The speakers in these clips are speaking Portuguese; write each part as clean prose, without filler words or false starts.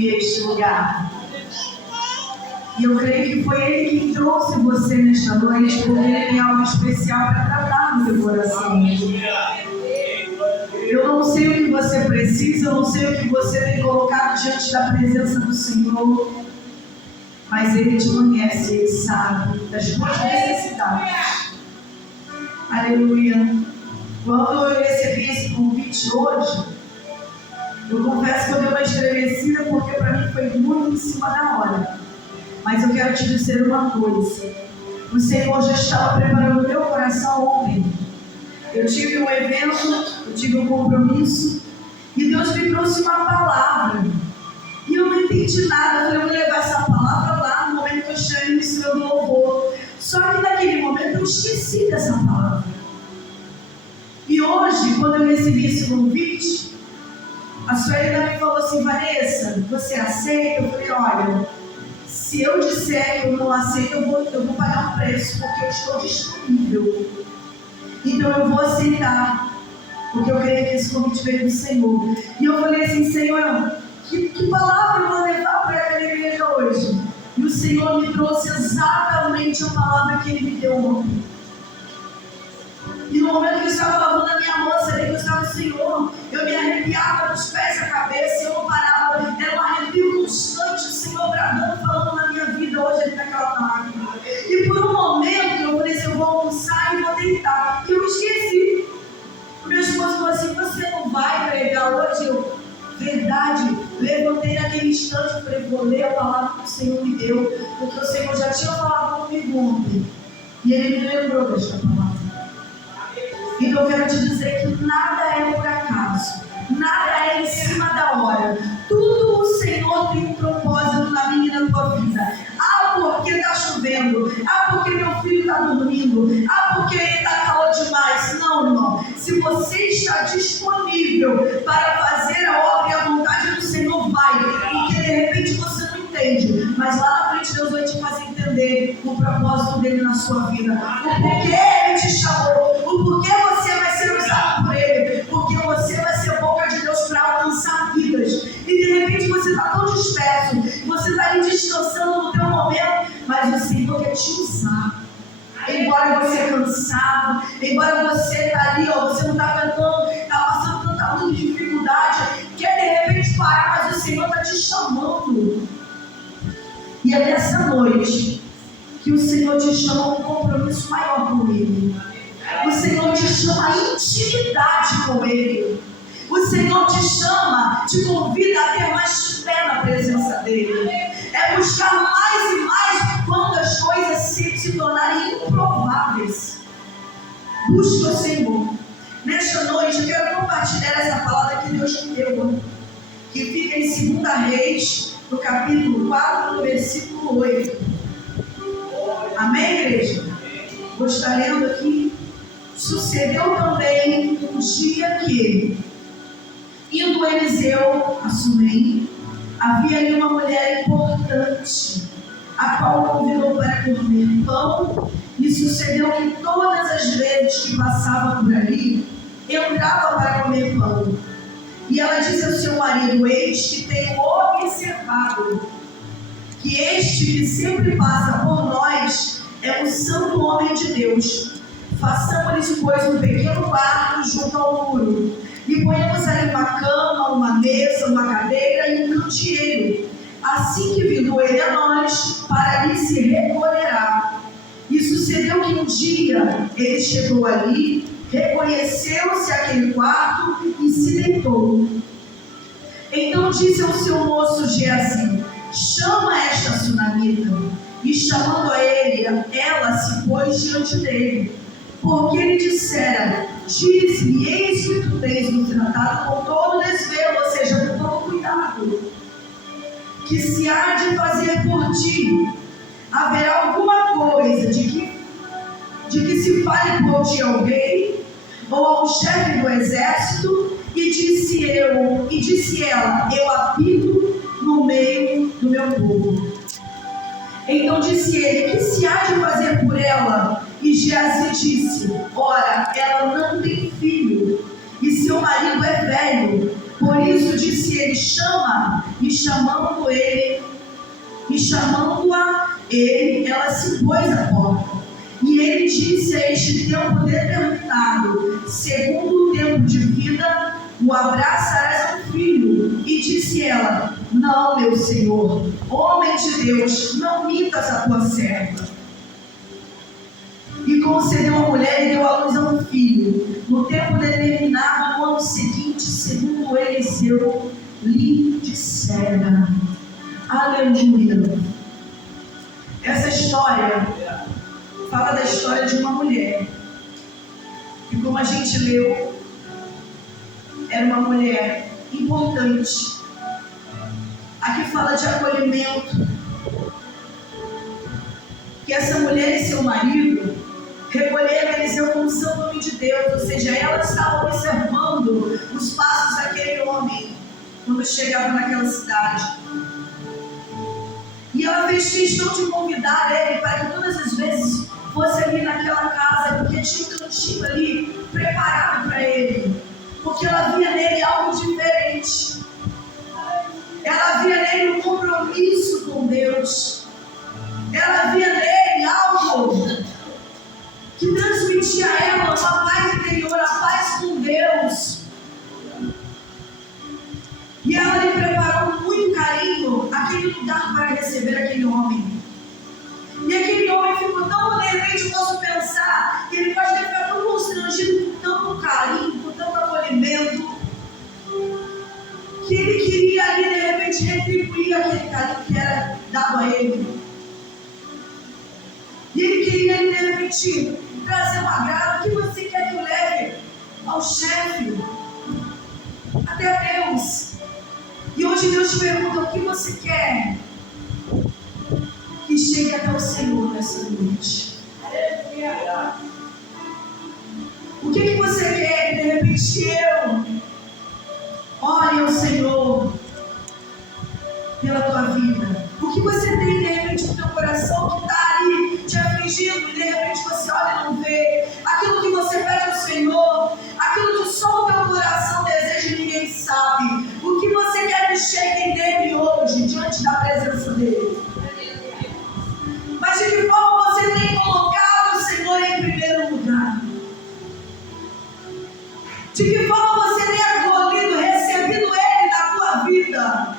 vir a este lugar. E eu creio que foi Ele que trouxe você nesta noite, porque Ele tem algo especial para tratar no teu coração. Eu não sei o que você precisa, eu não sei o que você tem colocado diante da presença do Senhor, mas Ele te conhece, Ele sabe das tuas necessidades. Aleluia. Quando eu recebi esse convite hoje, eu confesso que eu dei uma estremecida, porque para mim foi muito em cima da hora. Mas eu quero te dizer uma coisa: o Senhor já estava preparando o meu coração ontem. Eu tive um evento, eu tive um compromisso, e Deus me trouxe uma palavra. E eu não entendi nada. Eu falei, eu vou levar essa palavra lá no momento que eu estiver ministrando louvor. Só que naquele momento eu esqueci dessa palavra. E hoje, quando eu recebi esse convite, a Sueli me falou assim: Vanessa, você aceita? Eu falei, olha, se eu disser que eu não aceito, eu vou pagar um preço, porque eu estou disponível. Então eu vou aceitar, porque eu creio que esse convite veio do Senhor. E eu falei assim: Senhor, que palavra eu vou levar para aquela igreja hoje? E o Senhor me trouxe exatamente a palavra que Ele me deu ontem. E no momento que eu estava lavando a minha louça, ali que eu estava, Senhor, eu me arrepiava dos pés à cabeça, eu não parava, era um arrepio constante, o Senhor bradando, falando na minha vida hoje ali naquela tarde. E por um momento eu falei assim: eu vou almoçar e vou deitar. E eu esqueci. O meu esposo falou assim: você não vai pregar hoje? Eu, verdade. Levantei naquele instante e falei: vou ler a palavra que o Senhor me deu, porque o Senhor já tinha falado comigo ontem. E Ele me lembrou desta palavra. Então eu quero te dizer que nada é por acaso, nada é em cima da hora. Tudo o Senhor tem um propósito na minha e na tua vida. Ah, porque está chovendo. Ah, porque meu filho está dormindo. Ah, porque está calor demais. Não, irmão. Se você está disponível para fazer a obra e a vontade do Senhor, vai. Porque de repente você não entende, mas lá na frente Deus vai te fazer entender o propósito dele na sua vida, o porquê Ele te chamou, o porquê você vai ser usado por Ele, porque você vai ser boca de Deus para alcançar vidas. E de repente você está tão disperso, você está aí descansando no teu momento, mas o Senhor quer te usar. Embora você é cansado, embora você está ali, ó, você não está cantando, está passando tanta luta de dificuldade, quer de repente parar, mas o Senhor está te chamando. E é nessa noite que o Senhor te chama a um compromisso maior com Ele. O Senhor te chama a intimidade com Ele. O Senhor te chama, te convida a ter mais fé na presença dEle. É buscar mais e mais quando as coisas se tornarem improváveis. Busque o Senhor. Nesta noite eu quero compartilhar essa palavra que Deus me deu, que fica em 2 Reis, no capítulo 4, no versículo 8. Amém, igreja? Vou estar lendo aqui. Sucedeu também um dia que, indo Eliseu a Sunem, havia ali uma mulher importante, a qual convidou para comer pão, e sucedeu que todas as vezes que passava por ali, entrava para comer pão. E ela disse ao seu marido: eis que tenho observado que este que sempre passa por nós é um santo homem de Deus. Façamos-lhes, pois, um pequeno quarto junto ao muro, e ponhamos ali uma cama, uma mesa, uma cadeira e um candeeiro. Assim que vindo ele a nós, para ali se recolherá. E sucedeu que um dia ele chegou ali, reconheceu-se aquele quarto e se deitou. Então disse ao seu moço Geazi: chama esta sunamita. E chamando a ele, ela se pôs diante dele. Porque ele dissera: diz-me, eis que tu tens me tratado com todo desvelo, ou seja, com todo cuidado, que se há de fazer por ti. Haverá alguma coisa de que se fale por ti ao rei, ou ao chefe do exército? E disse ela: eu habito no meio do meu povo. Então disse ele: que se há de fazer por ela? E Geazi disse: ora, ela não tem filho, e seu marido é velho. Por isso disse ele: chama. E chamando-a ele, ela se pôs à porta. E ele disse: a este tempo determinado, segundo o tempo de vida, o abraçarás um filho. E disse ela: não, meu senhor, homem de Deus, não mintas a tua serva. E concedeu a mulher e deu à luz a um filho, no tempo determinado, no ano seguinte, segundo Eliseu lhe dissera. Aleluia. Essa história fala da história de uma mulher, e como a gente leu, era uma mulher importante. Aqui fala de acolhimento, que essa mulher e seu marido recolheram Eliseu como santo homem de Deus, ou seja, ela estava observando os passos daquele homem quando chegava naquela cidade. E ela fez questão de convidar ele para que todas as vezes fosse ali naquela casa, porque tinha um cantinho ali preparado para ele, porque ela via nele algo diferente. Ela via nele um compromisso com Deus. Ela via nele algo que transmitia a ela uma paz interior, a paz com Deus. E ela lhe preparou com muito carinho aquele lugar para receber aquele homem. E aquele homem ficou tão, de repente eu posso pensar que ele pode ter ficado tão constrangido com tanto carinho, com tanto acolhimento, que ele queria ali de repente retribuir aquele carinho que era dado a ele. E ele queria ali de repente trazer um agrado. O que você quer que eu leve ao chefe? Até a Deus. E hoje Deus te pergunta: o que você quer que chegue até o Senhor nessa noite? O que você quer que de repente eu ore ao Senhor pela tua vida? O que você tem de repente no teu coração que está ali te afligindo e de repente você olha e não vê? Aquilo que você pede ao Senhor, aquilo que só o teu coração deseja e ninguém sabe. O que você quer que chegue nele hoje, diante da presença dele? Mas de que forma você tem colocado o Senhor em primeiro lugar? De que forma você tem acolhido, recebido ele na tua vida?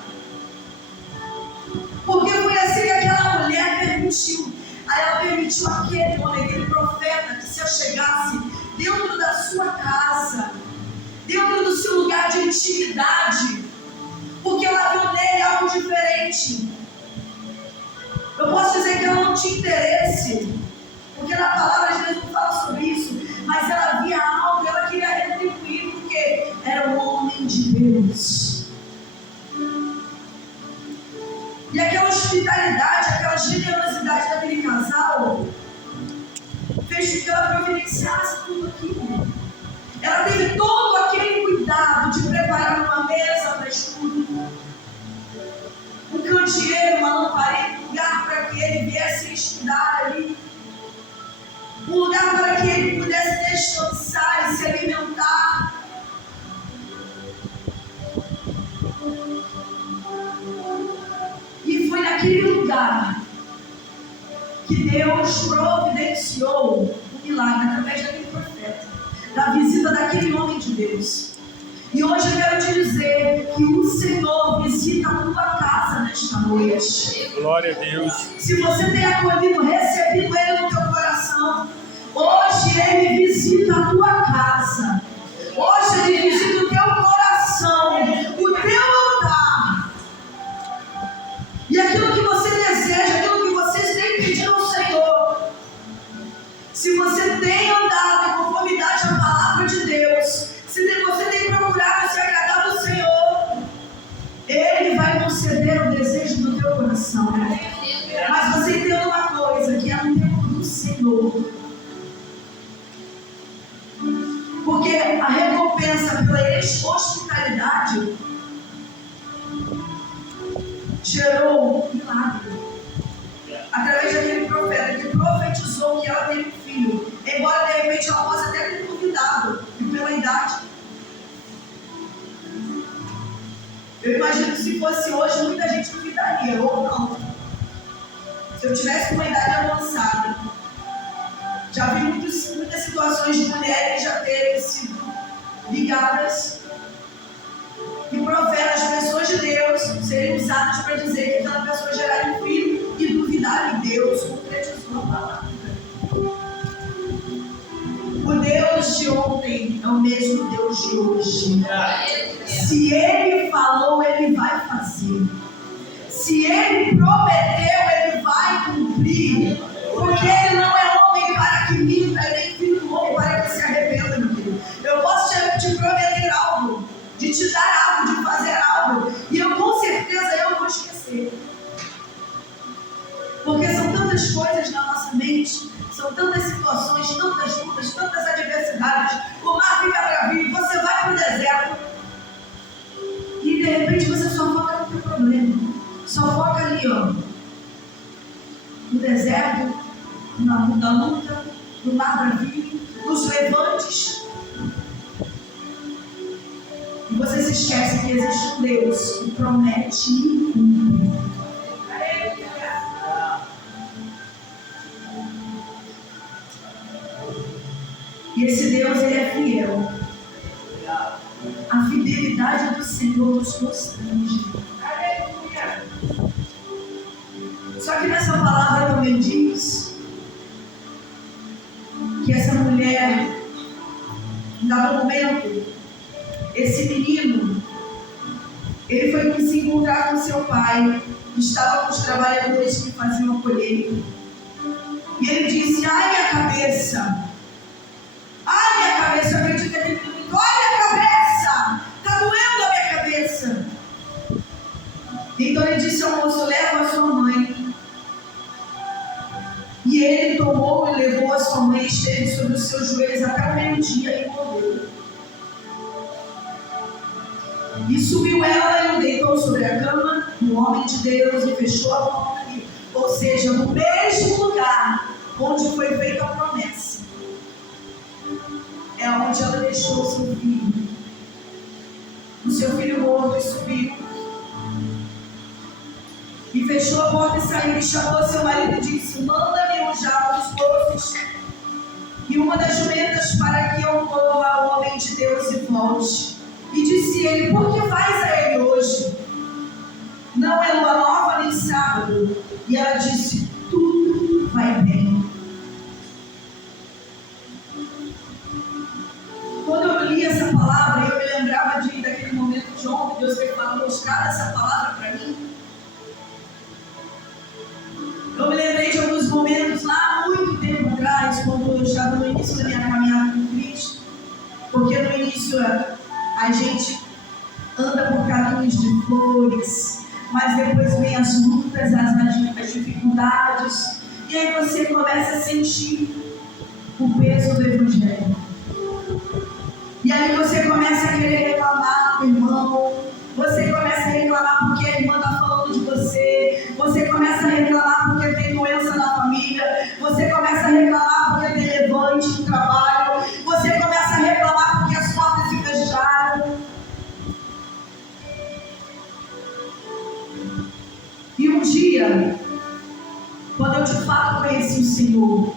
Porque foi assim que aquela mulher permitiu. Aí ela permitiu aquele homem, aquele profeta, que se achegasse dentro da sua casa, dentro do seu lugar de intimidade, porque ela viu nele algo diferente. Eu posso dizer que ela não tinha interesse, porque na palavra de Deus não fala sobre isso, mas ela via algo, ela queria retribuir, porque era um homem de Deus. E aquela hospitalidade, aquela generosidade daquele casal fez com que ela providenciasse tudo aquilo. Ela teve todo aquele cuidado de preparar uma mesa para estudo, um candeeiro, uma lamparina, um lugar para que ele viesse estudar ali, um lugar para que ele pudesse descansar e se alimentar. E foi naquele lugar que Deus providenciou o milagre através daquele profeta, da visita daquele homem de Deus. E hoje eu quero te dizer que o Senhor visita a tua casa nesta noite. Glória a Deus. Se você tem acolhido, recebido Ele no teu coração, hoje Ele visita a tua casa. Hoje Ele visita o teu coração, o teu altar. E aquilo que você deseja, aquilo que vocês têm pedido ao Senhor, se você tem andado em conformidade à palavra de Deus, se você tem procurado se agradar do Senhor, Ele vai conceder o desejo do teu coração. Mas você entenda uma coisa, que é no tempo do Senhor. Porque a recompensa pela hospitalidade gerou um milagre. Através daquele profeta que profetizou que ela teria um filho, embora de repente ela possa até ter duvidado pela idade. Eu imagino que se fosse hoje, muita gente duvidaria, ou não. Se eu tivesse uma idade avançada, já vi muitas situações de mulheres já terem sido ligadas e profetas, pessoas de Deus, serem usadas para dizer que aquela pessoa geraria um filho e duvidar em Deus, concretizou a palavra. O Deus de ontem é o mesmo Deus de hoje. Se Ele falou, Ele vai fazer. Se Ele prometeu, Ele vai cumprir. Porque Ele não é homem para que minta, nem filho do homem para que se arrependa, meu filho. Eu posso te prometer algo, de te dar algo, de fazer algo, e eu com certeza eu vou esquecer. Porque são tantas coisas na nossa mente, são tantas situações, tantas lutas, tantas adversidades. O mar fica bravio, você vai para o deserto e de repente você só foca no teu problema. Só foca ali, ó, no deserto, na luta, no mar bravio, nos levantes. E você se esquece que existe um Deus que promete e cumpre. E esse Deus, Ele é fiel. A fidelidade do Senhor nos constrange. Só que nessa palavra também diz que essa mulher, em dado momento, esse menino, ele foi se encontrar com seu pai, estava com os trabalhadores que faziam a colheita. E ele disse: ai, minha cabeça! Ai, minha cabeça! Eu acredito que ele gritou: ai, minha cabeça! Está doendo a minha cabeça! Então ele disse ao moço: leva a sua mãe. E ele tomou e levou a sua mãe, esteve sobre os seus joelhos até o meio-dia e morreu. E subiu ela e o deitou sobre a cama, o homem de Deus, e fechou a porta ali. Ou seja, no mesmo lugar onde foi feita a promessa, é onde ela deixou o seu filho. O seu filho morto, e subiu. E fechou a porta e saiu, e chamou seu marido e disse: manda-me um jarro dos doces e uma das jumentas, para que eu corra ao homem de Deus e volte. E disse ele: por que vais a ele hoje? Não é lua nova nem sábado. E ela disse: tudo vai bem. Quando eu li essa palavra, eu me lembrava daquele momento de ontem, Deus veio mostrar essa palavra para mim. Eu me lembrei de alguns momentos lá, muito tempo atrás, quando eu estava no início da minha caminhada com Cristo. Porque no início a gente anda por caminhos de flores, mas depois vem as lutas, as dificuldades, e aí você começa a sentir o peso do Evangelho. E aí você começa a querer reclamar do irmão, você começa a reclamar porque a irmã está falando de você começa a reclamar porque tem doença na família, você começa a reclamar porque tem levante no trabalho, você começa a reclamar porque as portas se fecharam. E um dia, quando eu de fato conheci o Senhor,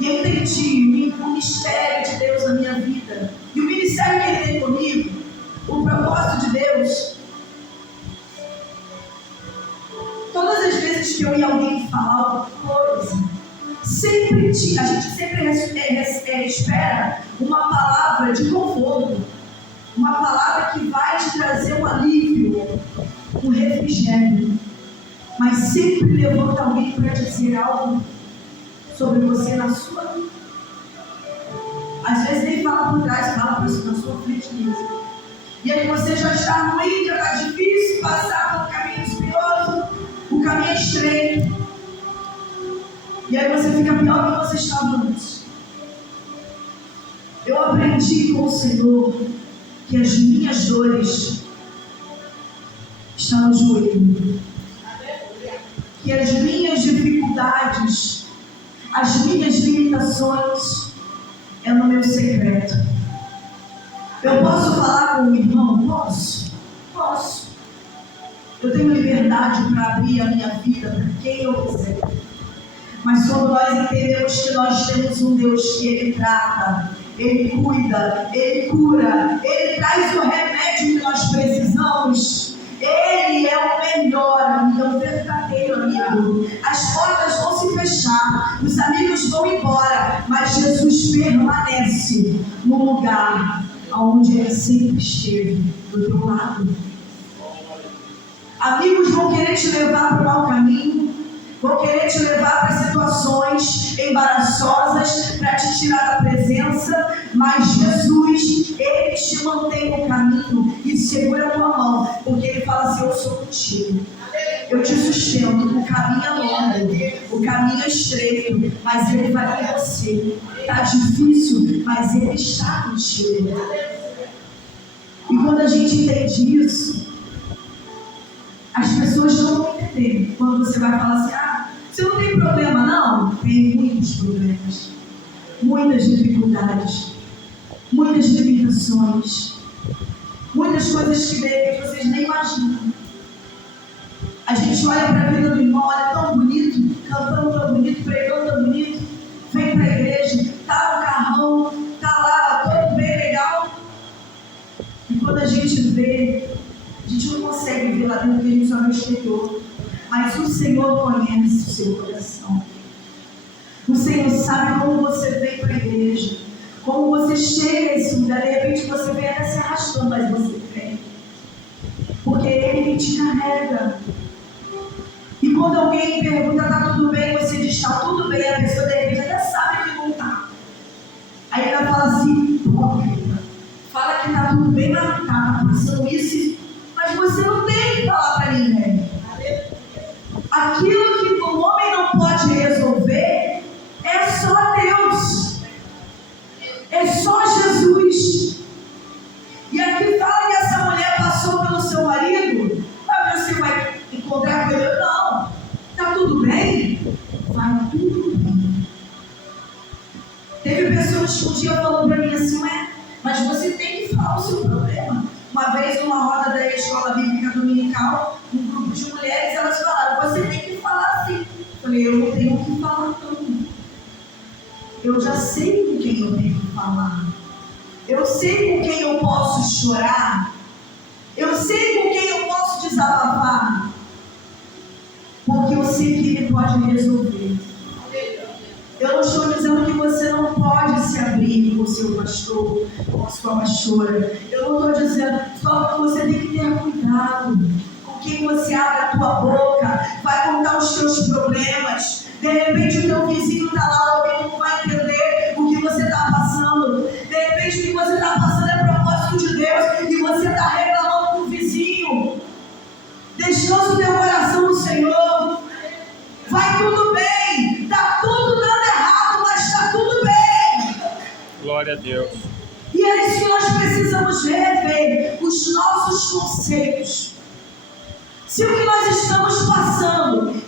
e eu entendi o mistério de Deus na minha vida, e o ministério que Ele tem comigo, o propósito de Deus, todas as vezes que eu ia alguém falar alguma coisa, a gente sempre espera uma palavra de conforto, uma palavra que vai te trazer um alívio, um refrigério, mas sempre levanta alguém para dizer algo sobre você na sua vida. Às vezes nem fala por trás, fala por isso na sua frente mesmo. E aí você já está ruim, já está difícil passar pelo caminho espinhoso, o caminho é estreito. E aí você fica pior do que você estava antes. Eu aprendi com o Senhor que as minhas dores estão no joelho. Que as minhas dificuldades, as minhas limitações é no meu secreto. Eu posso falar com o irmão? Posso. Eu tenho liberdade para abrir a minha vida para quem eu quiser. Mas quando nós entendemos que nós temos um Deus que Ele trata, Ele cuida, Ele cura, Ele traz o remédio que nós precisamos, Ele é o melhor amigo, é o verdadeiro amigo. As portas vão se fechar, os amigos vão embora, mas Jesus permanece no lugar onde Ele sempre esteve, do teu lado. Amigos vão querer te levar para o mau caminho, vão querer te levar para situações embaraçosas, para te tirar da presença, mas Jesus, Ele te mantém no caminho e segura a tua mão, porque Ele fala assim: eu sou contigo, eu te sustento. O caminho é longo, o caminho é estreito, mas Ele vai com você. Está difícil, mas Ele está contigo. E quando a gente entende isso, as pessoas não vão entender. Quando você vai falar assim: ah, você não tem problema não? Tem muitos problemas, muitas dificuldades, muitas limitações, muitas coisas que de repente vocês nem imaginam. A gente olha para a vida do irmão, olha tão bonito, cantando tão bonito, pregando tão bonito, vem para a igreja, tá no carrão, tá lá, todo bem legal. E quando a gente vê, a gente não consegue ver lá dentro, porque a gente só vê o exterior. Mas o Senhor conhece o seu coração. O Senhor sabe como você vem para a igreja, como você chega a esse lugar. De repente você vem até se arrastando, mas você vem, porque Ele te carrega. E quando alguém pergunta: está tudo bem? Você diz: está tudo bem. A pessoa de repente até sabe que não está. Aí ela fala assim: hipócrita, fala que está tudo bem, mas não está passando isso. Mas você não tem que falar para ninguém. Aquilo que o homem não pode resolver é só Deus, é só Jesus. E aqui fala que essa mulher passou pelo seu marido, mas você vai encontrar com ele? Não, está tudo bem? Vai tudo bem. Teve pessoas que um dia falaram para mim assim: mas você tem que falar o seu problema. Uma vez, numa roda da escola bíblica dominical, um grupo de mulheres, elas falaram: você tem que falar assim. Eu falei: eu não tenho o que falar não. Eu já sei com quem eu tenho que falar. Eu sei com quem eu posso chorar. Eu sei com quem eu posso desabafar. Porque eu sei que Ele pode resolver. Eu não estou dizendo que você não pode se abrir com o seu pastor, com a sua pastora. Eu não estou dizendo, só que você tem que ter cuidado com quem você abre a tua boca, vai contar os teus problemas. De repente o teu vizinho está lá, alguém não vai entender o que você está passando. De repente o que você está passando é propósito de Deus e você está reclamando com o vizinho. Descansa o teu coração no Senhor. Vai tudo bem, está tudo dando errado, mas está tudo bem. Glória a Deus. E é isso que nós precisamos rever, os nossos conceitos. Se o que nós estamos passando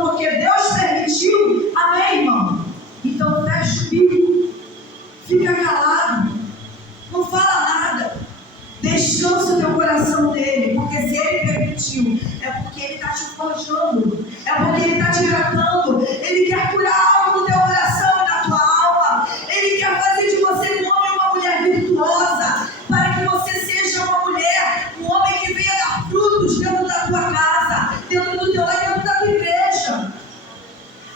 porque Deus permitiu, amém, irmão? Então fecha o bico, fica calado, não fala nada. Descansa o teu coração dele, porque se Ele permitiu, é porque Ele está te forjando, é porque Ele está te tratando. Ele quer curar algo no teu coração e na tua alma. Ele quer fazer de você um homem e uma mulher virtuosa, para que você seja uma mulher, um homem que venha dar frutos dentro da tua casa, dentro do teu lar, dentro da tua igreja.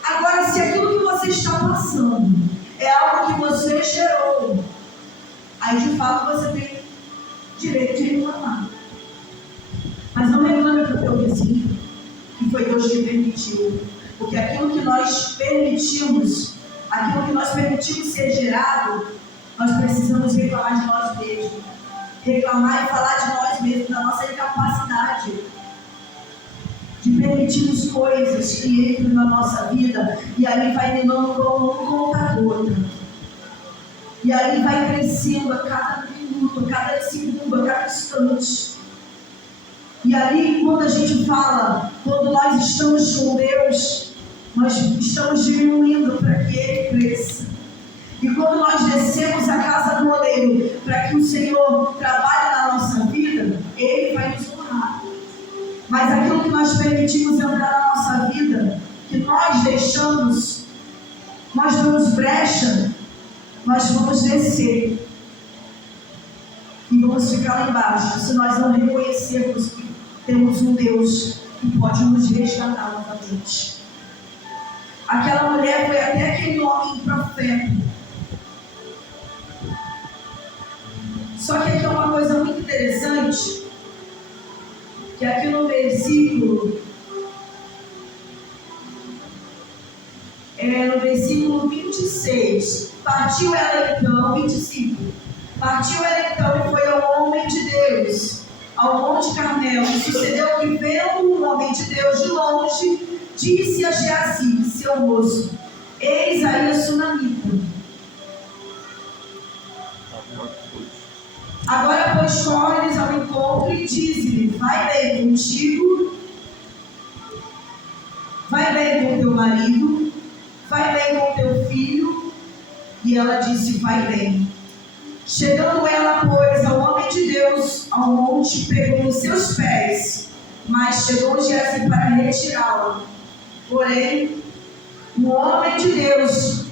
Agora, se aquilo que você está passando é algo que você gerou, aí de fato você tem direito de reclamar. Mas não reclame para o teu vizinho, que foi Deus que permitiu. Porque aquilo que nós permitimos ser gerado, nós precisamos reclamar de nós mesmos. Reclamar e falar de nós mesmos, da nossa incapacidade de permitirmos coisas que entram na nossa vida, e ali vai minando como um conta-gota. E aí vai crescendo a cada minuto, a cada segundo, a cada instante. E ali, quando a gente fala, quando nós estamos com Deus, nós estamos diminuindo para que Ele cresça. E quando nós descemos a casa do oleiro para que o Senhor trabalhe na nossa vida, Ele vai nos honrar. Mas aquilo que nós permitimos entrar na nossa vida, que nós deixamos, nós damos brecha, nós vamos descer e vamos ficar lá embaixo, se nós não reconhecermos que temos um Deus que pode nos resgatar novamente. Aquela mulher foi até aquele homem profeta. Só que aqui é uma coisa muito interessante, que aqui no versículo 26, partiu ela então, 25, partiu ela então e foi ao homem de Deus, ao Monte Carmelo. E sucedeu que, vendo o homem de Deus de longe, disse a Geazi, seu moço: eis aí a sunamita. Agora, pois, corre-lhes ao encontro e diz-lhe: vai bem contigo, vai bem com teu marido, vai bem com teu filho. E ela disse: vai bem. Chegando ela, pois, ao homem de Deus, ao monte, pegou nos seus pés, mas chegou Geazi para retirá-la. Porém, o homem de Deus,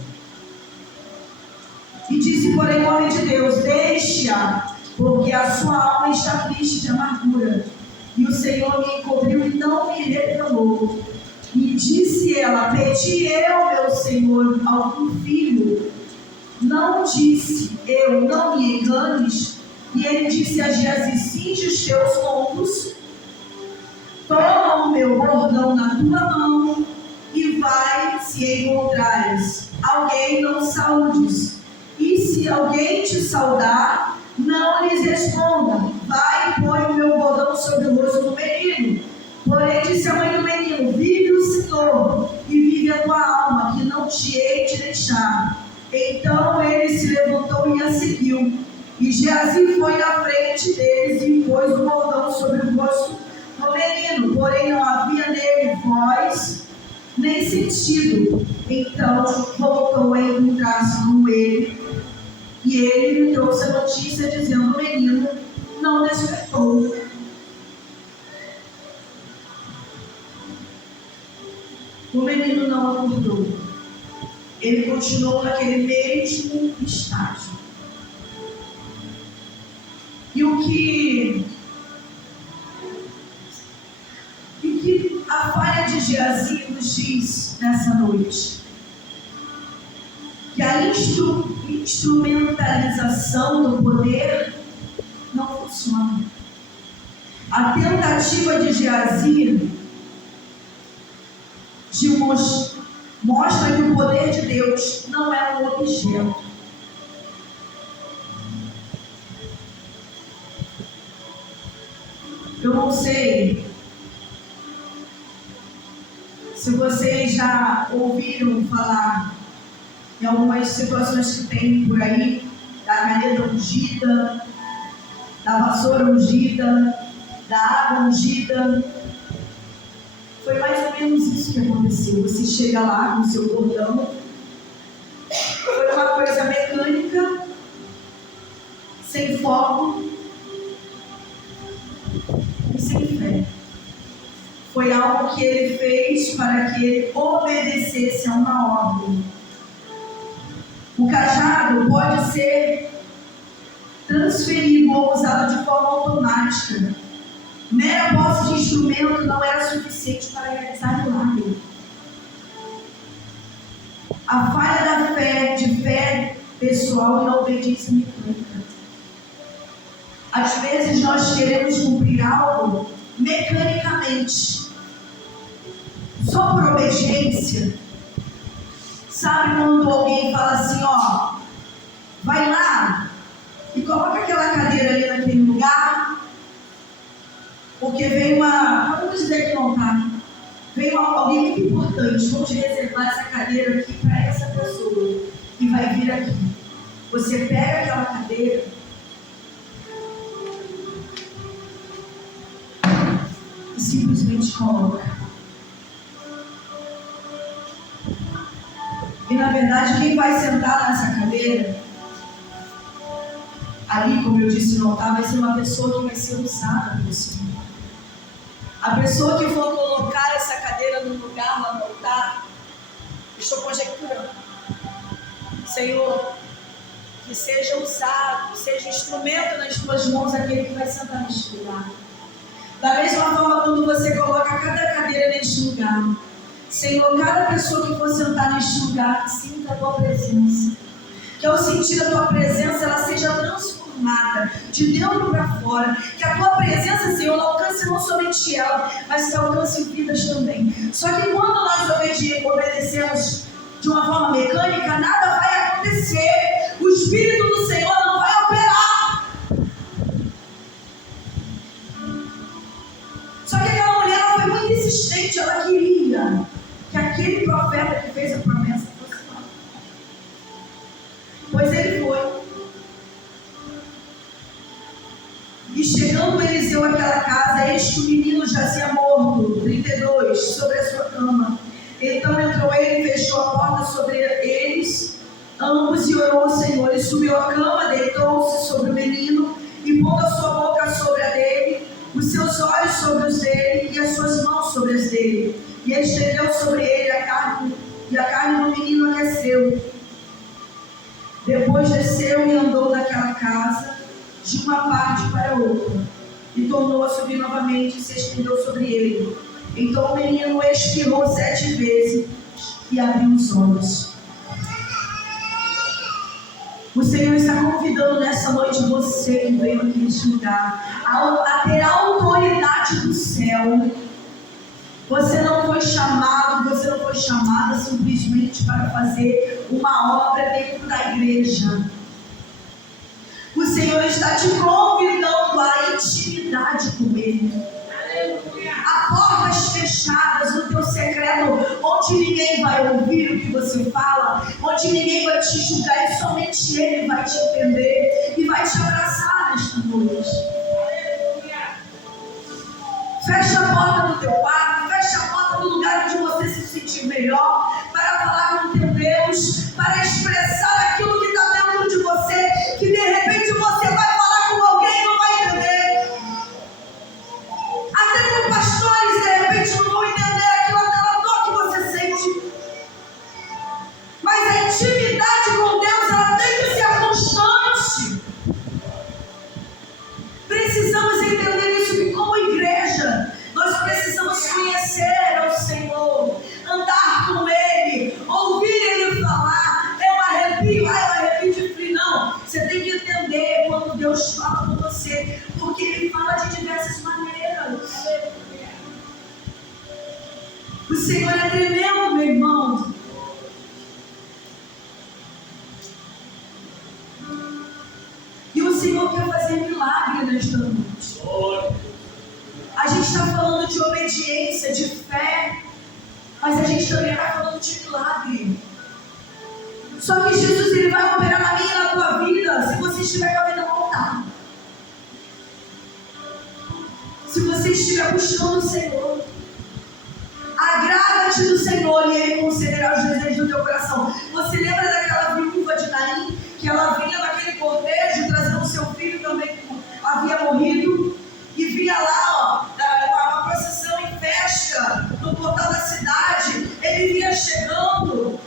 e disse, porém, o homem de Deus: deixe-a, porque a sua alma está triste de amargura. E o Senhor me encobriu e não me revelou. E disse ela: pedi eu, meu Senhor, algum filho? Não disse eu: não me enganes. E ele disse a Geazi: cinge os teus lombos, toma o meu bordão na tua mão e vai, se encontrares alguém, não saúdes. E se alguém te saudar, não lhes responda. Vai e põe o meu bordão sobre o rosto do menino. Porém disse a mãe do menino: vive o Senhor e vive a tua alma, que não te hei de deixar. Então ele se levantou e a seguiu. E Geazi foi na frente deles e pôs o bordão sobre o rosto do menino. Porém não havia nele voz nem sentido. Então voltou a encontrar-se com ele. E ele lhe trouxe a notícia, dizendo: o menino não despertou. O menino não acordou. Ele continuou naquele mesmo estágio. E o que a falha de Geazi nos diz nessa noite? Que a instrumentalização do poder não funciona. A tentativa de Geazi mostra que o poder de Deus não é um objeto. Eu não sei se vocês já ouviram falar em algumas situações que tem por aí, da caneta ungida, da vassoura ungida, da água ungida. Foi mais ou menos isso que aconteceu. Você chega lá com o seu bordão, foi uma coisa mecânica, sem foco e sem fé. Foi algo que ele fez para que ele obedecesse a uma ordem. O cajado pode ser transferido ou usado de forma automática. Mera posse de instrumento não era suficiente para realizar milagre. A falha da fé, de fé pessoal e a obediência mecânica. Às vezes nós queremos cumprir algo mecanicamente, só por obediência. Sabe quando alguém fala assim: ó, vai lá e coloca aquela cadeira ali naquele lugar, porque veio vamos dizer que não está, veio alguém muito importante, vamos reservar essa cadeira aqui para essa pessoa que vai vir aqui. Você pega aquela cadeira e simplesmente coloca. E na verdade, quem vai sentar nessa cadeira, ali, como eu disse no altar, vai ser uma pessoa que vai ser usada pelo Senhor. A pessoa que for colocar essa cadeira no lugar lá no altar, estou conjecturando. Senhor, que seja usado, seja instrumento nas tuas mãos aquele que vai sentar neste lugar. Da mesma forma, quando você coloca cada cadeira neste lugar, Senhor, cada pessoa que for sentar neste lugar, que sinta a tua presença. Que ao sentir a tua presença, ela seja transformada de dentro para fora. Que a tua presença, Senhor, não alcance não somente ela, mas que alcance vidas também. Só que quando nós obedecemos de uma forma mecânica, nada vai acontecer. O Espírito do Senhor não vai operar. Só que aquela mulher, ela foi muito insistente. Ela queria que aquele profeta que fez a promessa fosse lá. Pois ele foi. E chegando Eliseu àquela casa, eis que o menino jazia morto, 32, sobre a sua cama. Então entrou ele e fechou a porta sobre eles, ambos, e orou ao Senhor. Ele subiu à cama, deitou-se sobre o menino, e pondo a sua boca sobre a dele, os seus olhos sobre os dele, e as suas mãos sobre as dele. E estendeu sobre ele a carne, e a carne do menino aqueceu. Depois desceu e andou daquela casa, de uma parte para outra, e tornou a subir novamente, e se estendeu sobre ele. Então o menino expirou 7 vezes e abriu os olhos. O Senhor está convidando nessa noite você que veio aqui neste lugar a ter a autoridade do céu. Você não foi chamado, você não foi chamada simplesmente para fazer uma obra dentro da igreja. O Senhor está te convidando à intimidade com Ele. A portas fechadas no teu secreto, onde ninguém vai ouvir o que você fala, onde ninguém vai te julgar e somente Ele vai te entender e vai te abraçar nesta noite. Fecha a porta do teu quarto, fecha a porta do lugar onde você se sentir melhor, para falar com teu Deus, para expressar aquilo que está dentro de você, que de repente você vai falar com alguém e não vai entender. Até com pastores, de repente, não vão entender aquela dor que você sente. Mas a intimidade com Deus, ela tem que ser constante. Precisamos entender isso, que como igreja, nós precisamos conhecer ao Senhor, andar com Ele, ouvir Ele falar. É um arrepio de frio. Não, você tem que entender quando Deus fala com você, porque Ele fala de diversas maneiras. O Senhor é tremendo, meu irmão. E o Senhor quer fazer milagre nesta noite. A gente está falando de obediência, de fé, mas a gente também está falando de milagre. Só que Jesus, Ele vai operar na minha e na tua vida se você estiver com a vida voltada. Se você estiver buscando o Senhor. Agrada-te do Senhor e Ele concederá os desejos do teu coração. Você lembra daquela viúva de Naim, que ela vinha naquele cortejo trazendo o seu filho também que havia morrido, e vinha lá, uma procissão em festa no portal da cidade. Ele vinha chegando,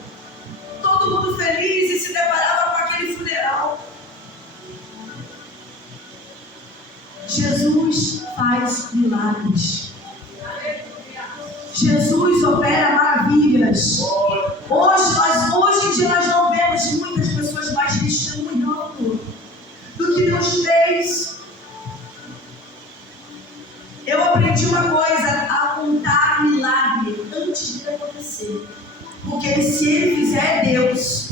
todo mundo feliz, e se deparava com aquele funeral. Jesus faz milagres. Jesus opera maravilhas. Hoje em dia nós não vemos muitas pessoas mais testemunhando do que Deus fez. Eu aprendi uma coisa, a contar milagre antes de acontecer. Porque se Ele fizer, é Deus.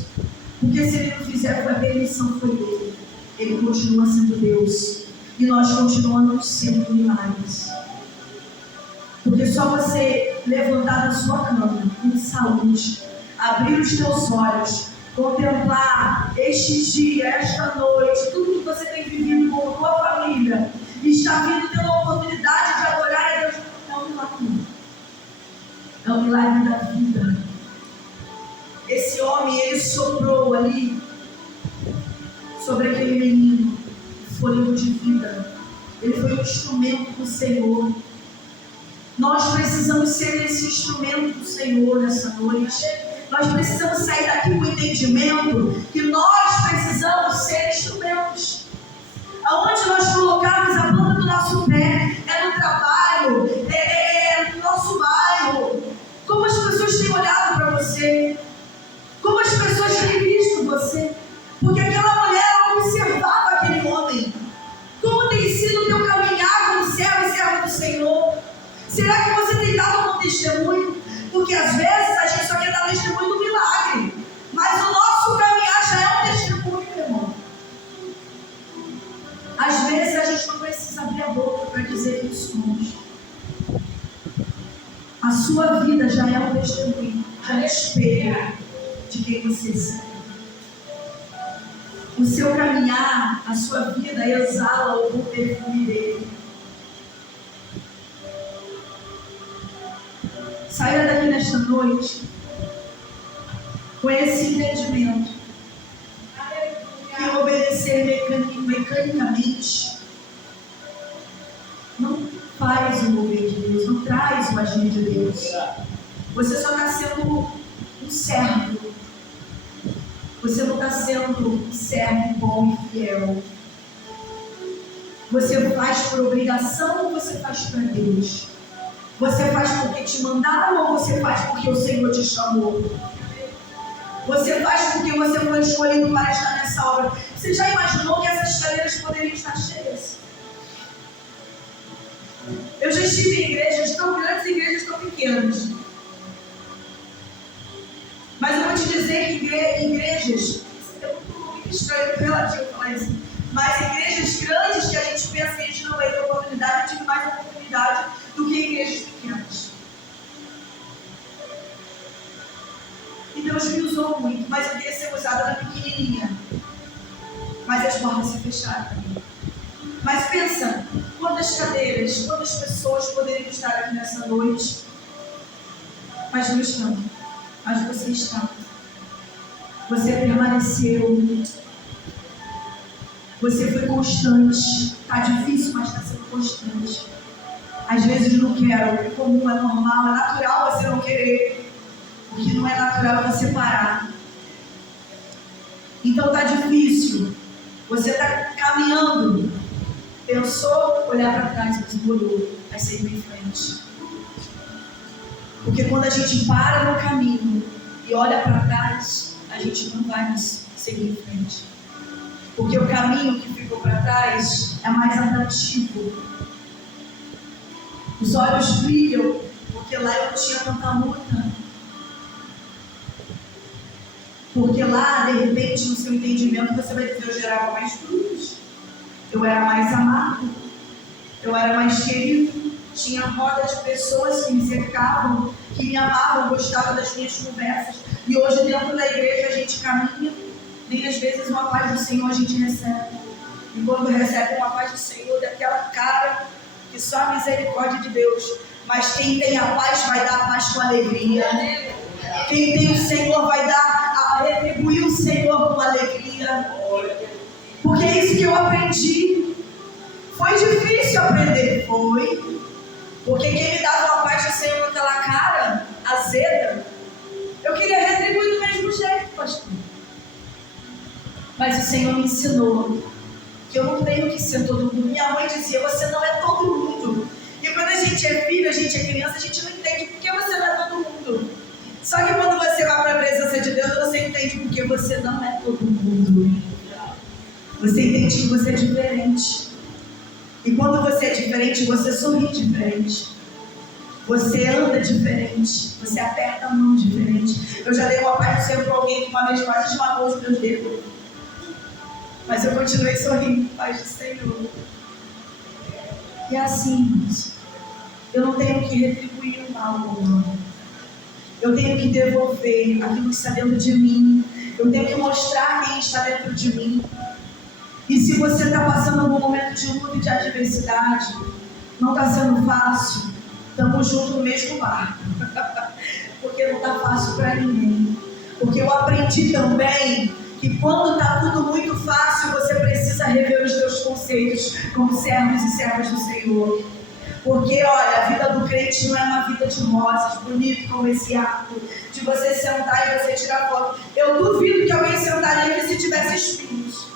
Porque se Ele não fizer, a permissão foi dele. Ele continua sendo Deus. E nós continuamos sendo milagres. Porque só você levantar da sua cama com saúde, abrir os teus olhos, contemplar este dia, esta noite, tudo que você tem vivido com a tua família, e está vindo tendo a oportunidade de adorar a Deus, é um milagre. É um milagre da vida. Esse homem, ele soprou ali sobre aquele menino fôlego de vida. Ele foi um instrumento do Senhor. Nós precisamos ser esse instrumento do Senhor nessa noite. Nós precisamos sair daqui com o entendimento que nós precisamos ser instrumentos. Aonde nós colocarmos a planta do nosso pé, é no trabalho, é no nosso bairro. Como as pessoas têm olhado para você, como as pessoas têm visto você, porque aquela mulher observava aquele homem. Como tem sido o teu caminhar como servo e serva do Senhor? Será que você tem dado um testemunho? Porque às vezes a gente só quer dar testemunho do milagre, mas o nosso caminhar já é um testemunho, meu irmão. Às vezes a gente não precisa abrir a boca para dizer que somos. A sua vida já é um testemunho, já é espelho de quem você serve. O seu caminhar, a sua vida exala o bom perfume dele. Saia daqui nesta noite com esse entendimento que obedecer mecanicamente não faz o mover de Deus, não traz o agir de Deus. Você só está sendo um servo. Você não está sendo um servo bom e fiel. Você faz por obrigação ou você faz para Deus? Você faz porque te mandaram ou você faz porque o Senhor te chamou? Você faz porque você foi escolhido para estar nessa obra. Você já imaginou que essas cadeiras poderiam estar cheias? Eu já estive em igrejas tão grandes e igrejas tão pequenas. Mas eu vou te dizer que igrejas, é muito estranho, relativo falar isso, mas igrejas grandes que a gente pensa que a gente não vai ter oportunidade, eu tive mais oportunidade do que igrejas pequenas. E Deus me usou muito, mas eu queria ser usada na pequenininha. Mas as portas se fecharam para mim. Mas pensa, quantas cadeiras, quantas pessoas poderiam estar aqui nessa noite, mas não estão. Mas você está. Você permaneceu. Você foi constante. Está difícil, mas está sendo constante. Às vezes não quero, é comum, é normal, é natural você não querer. O que não é natural é você parar. Então está difícil. Você está caminhando. Pensou, olhar para trás, mas olhou, vai seguir em frente. Porque quando a gente para no caminho e olha para trás, a gente não vai mais seguir em frente. Porque o caminho que ficou para trás é mais atrativo. Os olhos brilham, porque lá eu não tinha tanta luta. Porque lá, de repente, no seu entendimento, você vai dizer, eu gerava mais frutos. Eu era mais amado. Eu era mais querido. Tinha roda de pessoas que me cercavam, que me amavam, gostavam das minhas conversas. E hoje, dentro da igreja, a gente caminha. Nem às vezes uma paz do Senhor a gente recebe. E quando recebe uma paz do Senhor, daquela cara que só a misericórdia de Deus. Mas quem tem a paz vai dar a paz com alegria. Quem tem o Senhor vai dar a retribuir o Senhor com alegria. Porque é isso que eu aprendi. Foi difícil aprender, foi. Porque quem me dava a paz do Senhor com aquela cara azeda, eu queria retribuir do mesmo jeito, pastor. Mas o Senhor me ensinou que eu não tenho que ser todo mundo. Minha mãe dizia, você não é todo mundo. E quando a gente é filho, a gente é criança, a gente não entende porque você não é todo mundo. Só que quando você vai para a presença de Deus, você entende porque você não é todo mundo. Você entende que você é diferente. E quando você é diferente, você sorri diferente. Você anda diferente. Você aperta a mão diferente. Eu já dei uma paz do Senhor para alguém que uma vez quase esmagou os meus dedos. Mas eu continuei sorrindo, paz do Senhor. E assim, irmãos, eu não tenho que retribuir o mal ao mal. Eu tenho que devolver aquilo que está dentro de mim. Eu tenho que mostrar quem está dentro de mim. E se você está passando por um momento de luta e de adversidade, não está sendo fácil, estamos juntos no mesmo barco. Porque não está fácil para ninguém. Porque eu aprendi também que quando está tudo muito fácil, você precisa rever os seus conceitos como servos e servas do Senhor. Porque, olha, a vida do crente não é uma vida de rosas, bonito como esse ato, de você sentar e você tirar foto. Eu duvido que alguém sentaria aqui se tivesse espinhos.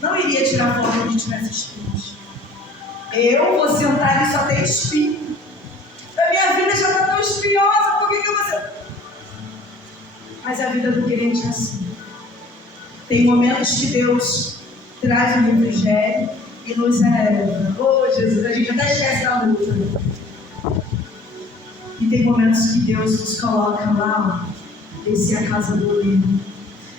Não iria tirar foto onde tivesse espinhos. Eu vou sentar e só tem espinho. A minha vida já está tão espinhosa, por que eu vou sentar? Mas a vida do crente é assim. Tem momentos que Deus traz um refrigério e nos eleva. Oh, Jesus, a gente até esquece da luta. E tem momentos que Deus nos coloca lá, ó, esse é a casa do oleiro.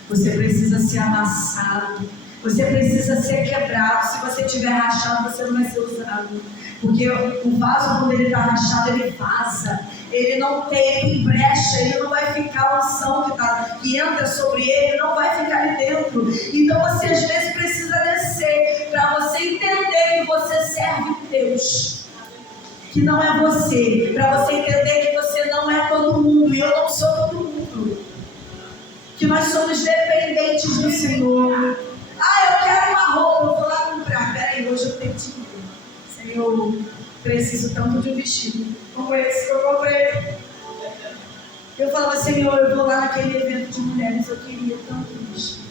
Você precisa ser amassado. Você precisa ser quebrado. Se você estiver rachado, você não vai ser usado. Porque o vaso, quando ele está rachado, ele vaza. Ele não tem brecha, ele não vai ficar a unção que entra sobre ele, não vai ficar ali dentro. Então você às vezes precisa descer para você entender que você serve Deus, que não é você, para você entender que você não é todo mundo e eu não sou todo mundo, que nós somos dependentes do Senhor. Ah, eu quero uma roupa, eu vou lá comprar. Peraí, hoje eu tenho dinheiro. Senhor, preciso tanto de um vestido como esse que eu comprei. Eu falava, Senhor, eu vou lá naquele evento de mulheres, eu queria tanto um vestido.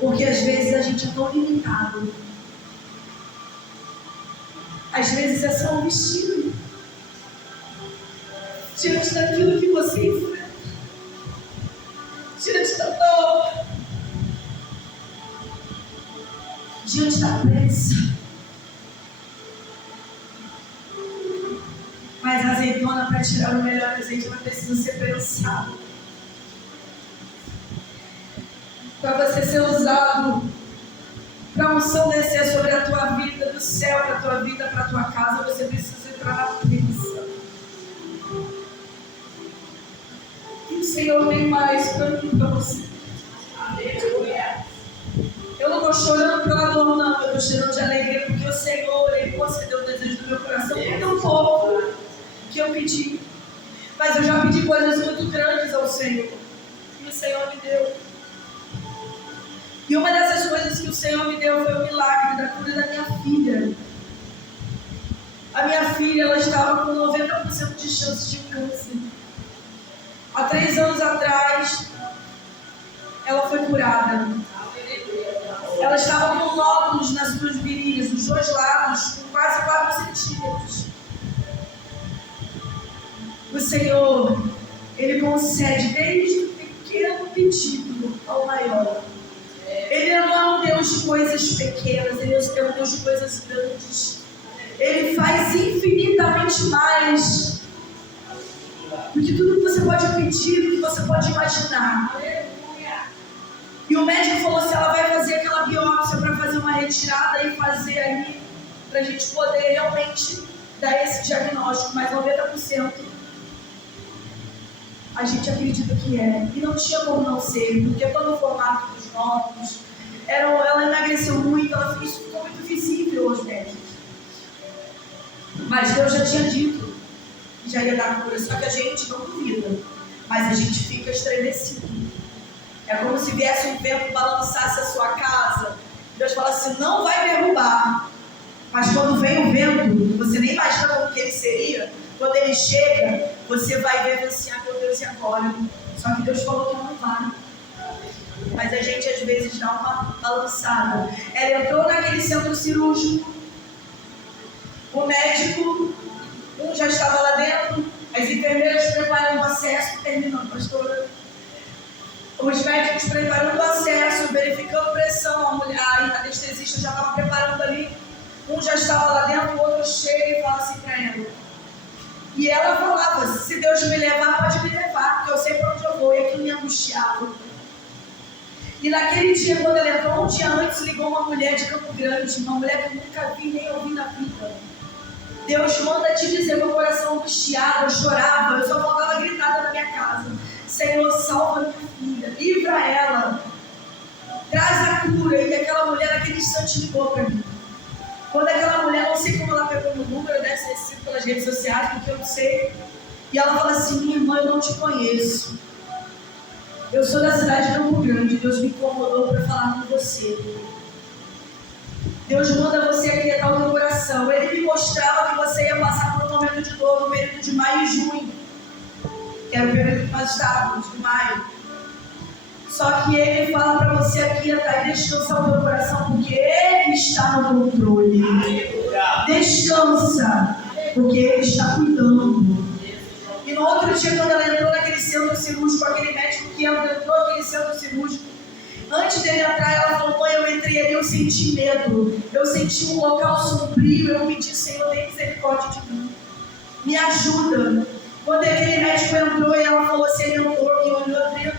Porque às vezes a gente é tão limitado. Às vezes é só um vestido. Diante daquilo que você enfrenta. Diante da dor. Diante da pressa. Mas a azeitona, para tirar o melhor azeite, ela precisa ser prensada. Para você ser usado, para a unção descer sobre a tua vida, do céu para a tua vida, para a tua casa, você precisa entrar na prensa. E o Senhor tem mais para mim e para você. Aleluia. Eu não estou chorando pela dor, não. Eu estou chorando de alegria, porque o Senhor, Ele concedeu o desejo do meu coração muito pouco que eu pedi. Mas eu já pedi coisas muito grandes ao Senhor. E o Senhor me deu. E uma dessas coisas que o Senhor me deu foi o milagre da cura da minha filha. A minha filha, ela estava com 90% de chance de câncer. Há 3 anos atrás, ela foi curada. Ela estava com nódulos nas suas virilhas, dos 2 lados, com quase 4 centímetros. O Senhor, Ele concede desde o pequeno pedido ao maior. Ele não é um Deus de coisas pequenas, Ele é um Deus de coisas grandes. Ele faz infinitamente mais do que tudo que você pode pedir, do que você pode imaginar. E o médico falou assim, ela vai fazer aquela biópsia para fazer uma retirada e fazer aí, para a gente poder realmente dar esse diagnóstico, mas 90% a gente acredita que é. E não tinha como não ser, porque todo o formato dos nódulos, ela emagreceu muito, isso ficou muito visível aos médicos. Mas Deus já tinha dito que já ia dar cura, só que a gente não duvida, mas a gente fica estremecido. É como se viesse um vento, balançasse a sua casa. Deus fala assim, não vai derrubar. Mas quando vem o vento, você nem imagina como que ele seria. Quando ele chega, você vai ver assim, ah, meu Deus, e agora? Só que Deus falou que não vai. Mas a gente às vezes dá uma balançada. Ela entrou naquele centro cirúrgico. O médico, um já estava lá dentro. As enfermeiras preparando o acesso, terminando, pastora. Os médicos preparando o acesso, verificando pressão, a anestesista já estava preparando ali. Um já estava lá dentro, o outro chega e fala assim para ela. E ela falava, se Deus me levar, pode me levar, porque eu sei para onde eu vou. E aquilo me angustiava. E naquele dia, quando ela entrou, um dia antes, ligou uma mulher de Campo Grande, uma mulher que eu nunca vi nem ouvi na vida. Deus manda te dizer, meu coração angustiado, eu chorava, eu só faltava gritada na minha casa. Senhor, salva minha filha, livra ela, traz a cura. E aquela mulher naquele instante ligou para mim. Quando aquela mulher, não sei como ela pegou meu número, deve ter sido pelas redes sociais, porque eu não sei. E ela fala assim, minha irmã, eu não te conheço. Eu sou da cidade de Campo Grande, Deus me incomodou para falar com você. Deus manda você aquietar o teu coração. Ele me mostrava que você ia passar por um momento de dor no período de maio e junho, que era o período que nós estávamos, de maio. Só que Ele fala para você aquietar e descansar o teu coração, porque Ele está no controle. Descansa, porque Ele está cuidando. E no outro dia, quando ela entrou naquele centro cirúrgico, aquele médico que entrou naquele centro cirúrgico, antes dele entrar, ela falou: mãe, eu entrei ali, eu senti medo, eu senti um local sombrio, eu pedi: Senhor, tem misericórdia de mim, me ajuda. Quando aquele médico entrou, e ela falou assim, ele entrou e olhou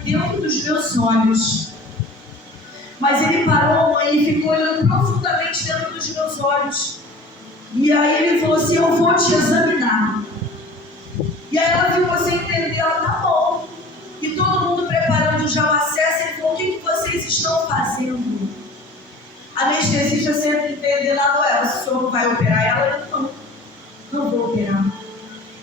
dentro dos meus olhos, mas ele parou, mãe, e ficou olhando profundamente dentro dos meus olhos, e aí ele falou assim: eu vou te examinar. E aí ela ficou sem entender, ela: tá bom. E todo mundo preparando já o acesso. Ele falou: o que vocês estão fazendo? A anestesista sempre entende lá: ué, o senhor vai operar ela? Eu: não vou operar.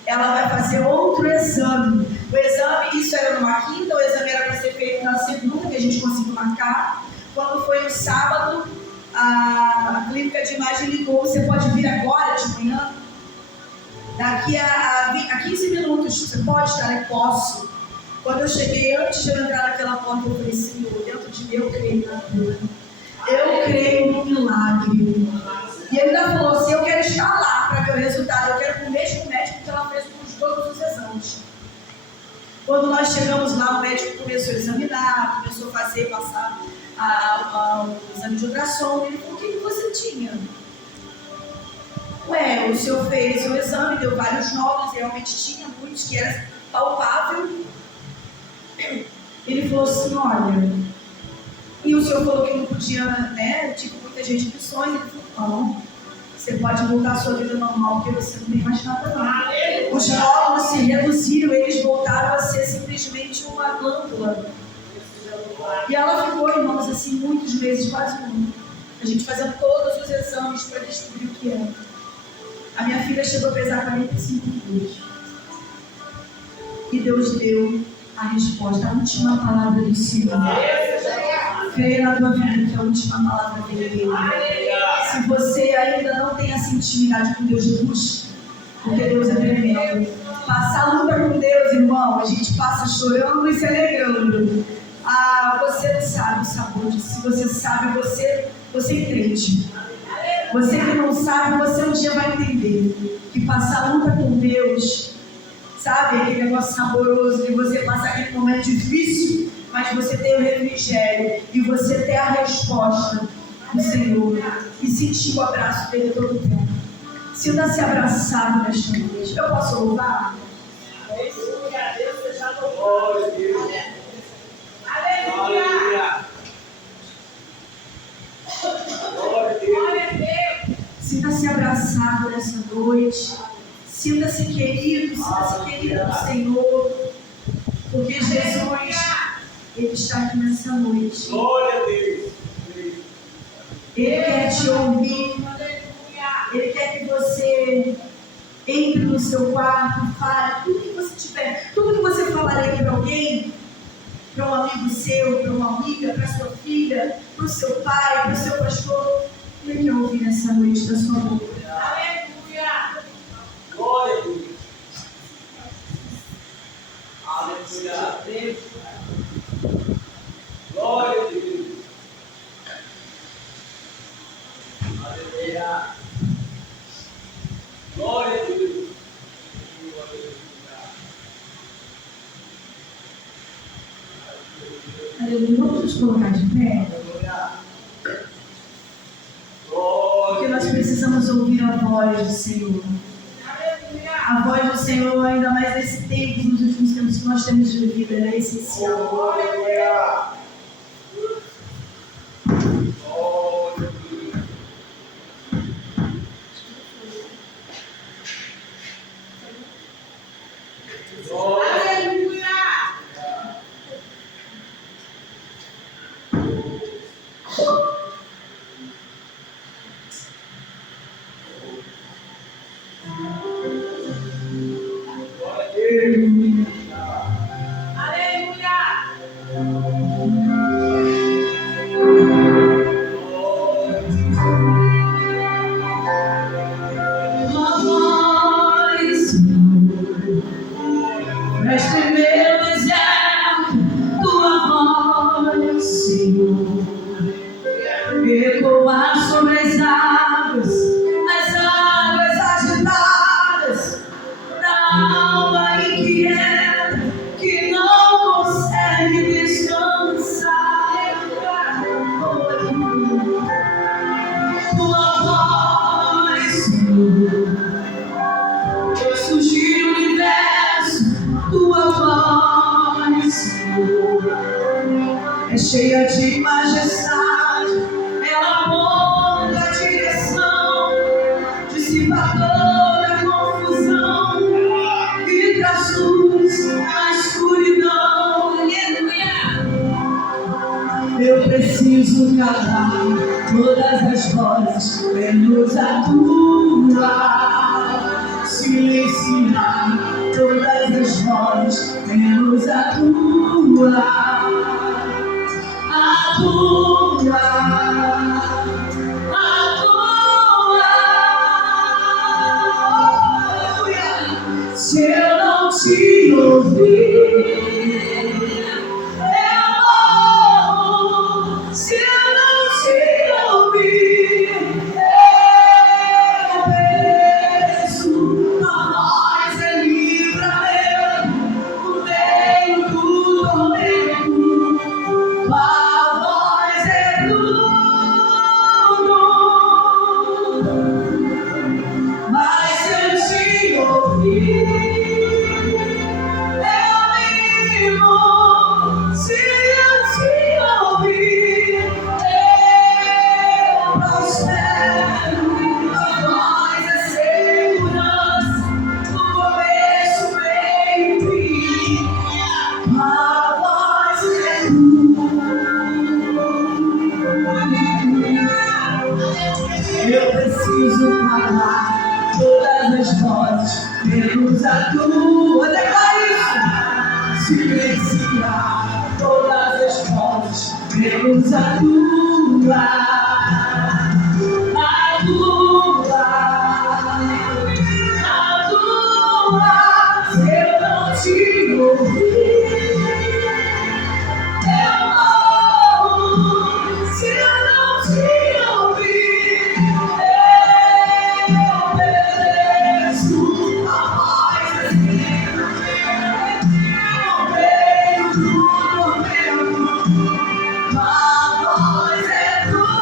Ela vai fazer outro exame. O exame, isso era numa quinta, o exame era para ser feito na segunda, que a gente conseguiu marcar. Quando foi no sábado, a clínica de imagem ligou: você pode vir agora de manhã? Daqui a 15 minutos, você pode estar? Eu posso. Quando eu cheguei, antes de eu entrar naquela porta, eu falei: Senhor, dentro de mim eu creio na cura. Eu creio no milagre. E ele ainda falou assim: eu quero estar lá para ver o resultado. Eu quero com o mesmo médico que ela fez com todos os exames. Quando nós chegamos lá, o médico começou a examinar, começou a passar o exame de ultrassom. Ele falou: o que você tinha? Ué, o senhor fez o exame, deu vários nódulos, realmente tinha muitos, que era palpável. Ele falou assim: olha, e o senhor falou que não podia, né? Tipo, muita gente de sonhos. Ele falou: não, você pode voltar à sua vida normal, porque você não tem mais nada lá. Os nódulos se reduziram, eles voltaram a ser simplesmente uma glândula. E ela ficou, irmãos, assim, muitos meses, quase um ano, a gente fazendo todos os exames para descobrir o que era. A minha filha chegou a pesar 45 quilos. E Deus deu a resposta, a última palavra do Senhor. Creia na tua vida que a última palavra dele. Se você ainda não tem essa intimidade com Deus, busque, porque Deus é tremendo. Passar a luta com Deus, irmão, a gente passa chorando e se alegrando. Você não sabe o sabor disso. Se você sabe, você entende. Você que não sabe, você um dia vai entender que passar a luta com Deus, sabe, aquele negócio saboroso, de você passar aquele momento difícil, mas você tem o refrigério e você tem a resposta do Senhor e sentir o abraço dele todo o tempo. Sinta-se abraçado nesta noite. Eu posso louvar? Aleluia! Sinta-se abraçado nessa noite. Sinta-se querido do Senhor. Porque Jesus, Ele está aqui nessa noite. Glória a Deus. Ele quer te ouvir. Ele quer que você entre no seu quarto, fale tudo que você tiver, tudo que você falaria para alguém, para um amigo seu, para uma amiga, para sua filha, para o seu pai, para o seu pastor. Ele quer ouvir nessa noite da sua boca. Aleluia! Glória a Deus. Aleluia! Glória a Deus. Aleluia! Glória a Deus. Aleluia. Vamos nos colocar de pé? Porque nós precisamos ouvir a voz do Senhor. A voz do Senhor, ainda mais nesse tempo, nos últimos tempos que nós temos vivido, é essencial. preciso calar todas as vozes, menos a tua. Silenciar todas as vozes, menos a tua. A tua. Se eu não te ouvir, eu morro. Se eu não te ouvir, eu pereço. Tua voz é livramento no meio do tormento. Tua voz é tudo. Mas se eu te ouvir, eu vivo. Se eu te ouvir, eu prospero. Tua voz é segurança no começo, meio e fim. Tua voz é eu preciso calar todas as vozes, menos a tua. Declara isso. Silenciar todas as vozes, menos a tua. A tua. A tua. Se eu não te ouvir, eu morro. Se eu não te ouvir, eu pereço. A voz é livramento no meio do tormento. A voz é tudo.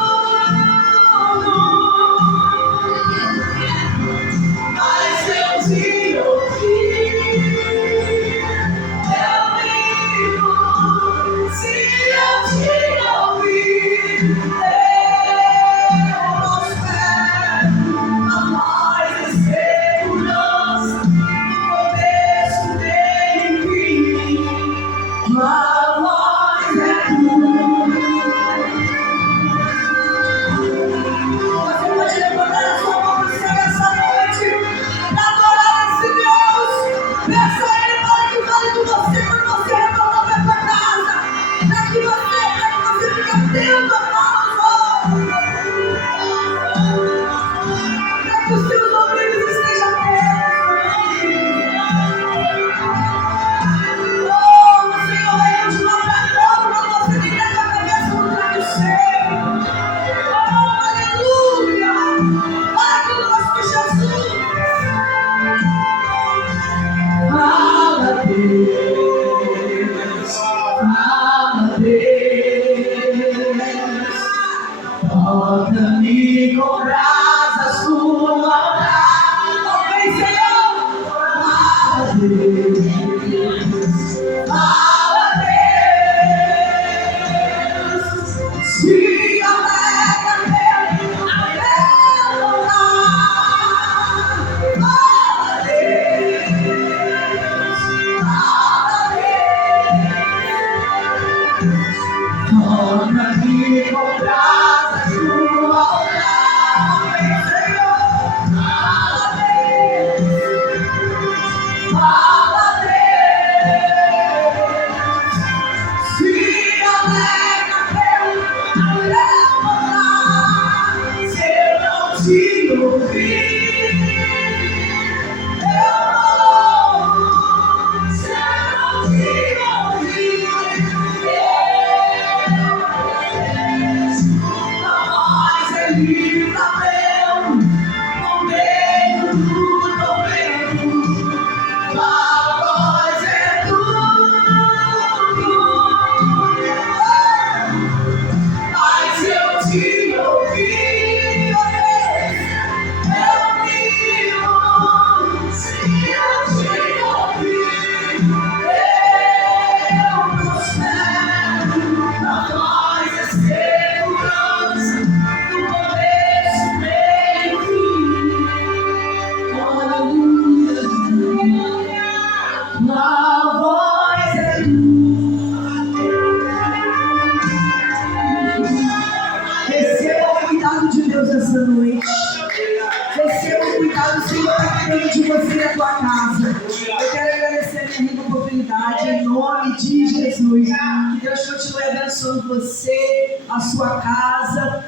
de você e a tua casa. Eu quero agradecer a minha rica oportunidade em nome de Jesus. Que Deus continue abençoando você, a sua casa.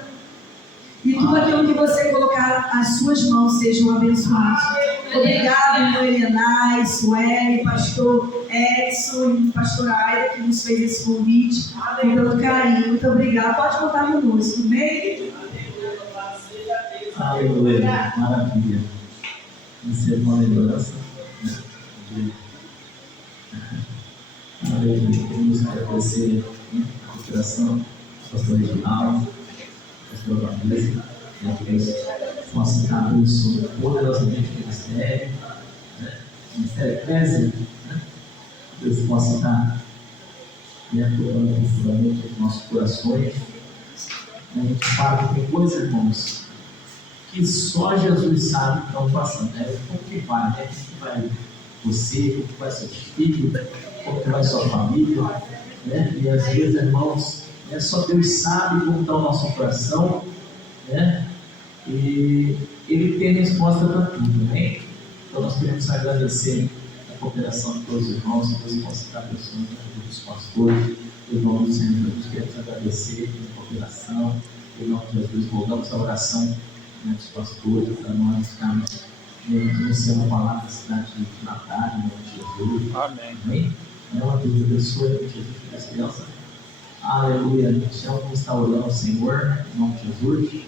E tudo aquilo que você colocar as suas mãos sejam abençoados. Obrigado, irmã Helenai, Sueli, pastor Edson e pastora Aida, que nos fez esse convite com tanto carinho. Muito obrigado. Pode contar conosco, amém? Aleluia, maravilha. Isso é uma lembrança. Aleluia. Queremos agradecer a cooperação do pastor Reginaldo, pastor Vanessa, que Deus possa estar abençoando poderosamente o ministério, ministério Eclésia, Deus possa estar tocando profundamente os nossos corações. A gente fala que tem coisas, irmãos, que só Jesus sabe que estão passando, né? Como que vai, né? Como que vai você, como que vai seus filhos, como que vai sua família, né? E às vezes, irmãos, só Deus sabe como está o nosso coração, né? E Ele tem resposta para tudo, né? Então nós queremos agradecer a cooperação de todos os irmãos, que Deus possa estar abençoando os pastores, em nome do Senhor Jesus. Queremos agradecer pela cooperação, em nome de Jesus, voltamos a oração dos pastores, para nós ficarmos anunciando a palavra da cidade de Natal, em nome de Jesus. Amém. Amém? Deus abençoe, em nome de Jesus, as crianças. Aleluia. Então, vamos estar orando ao Senhor, em nome de Jesus.